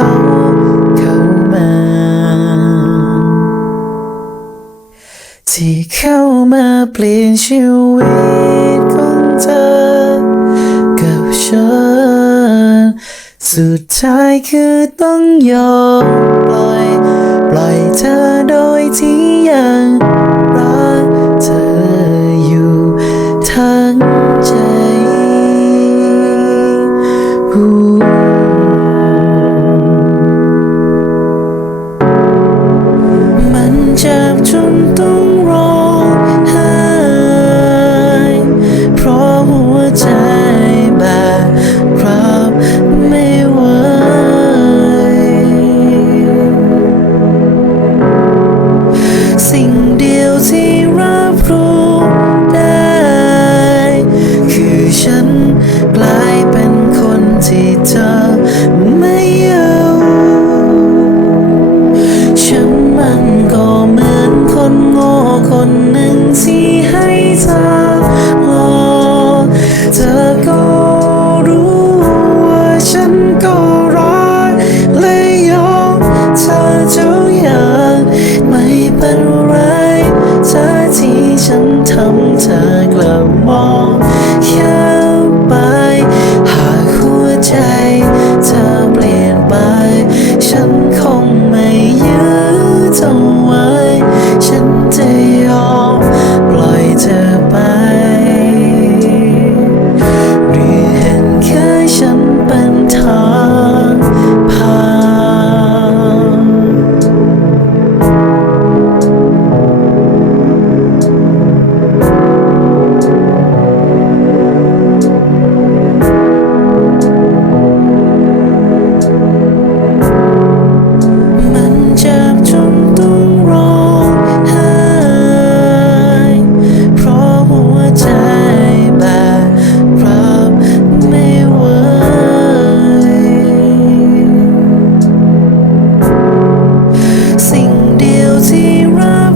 เขาเข้ามา ที่เข้ามาเปลี่ยนชีวิตของเธอกับฉันสุดท้ายคือต้องยอมปล่อย ปล่อยเธอโดยที่ยัง 좀 long empty room.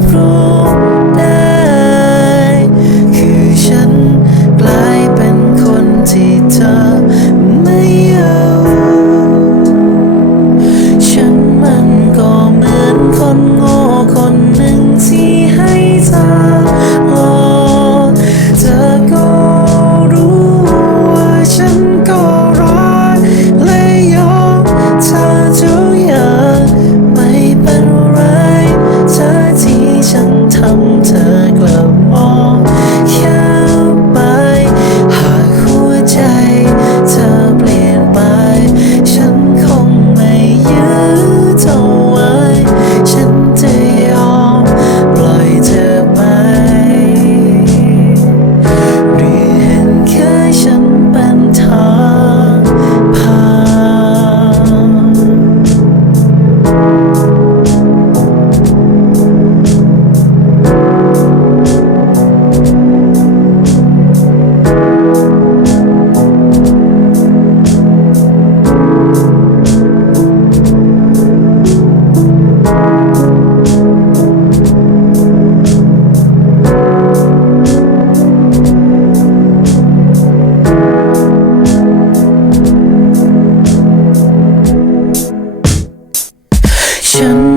emotion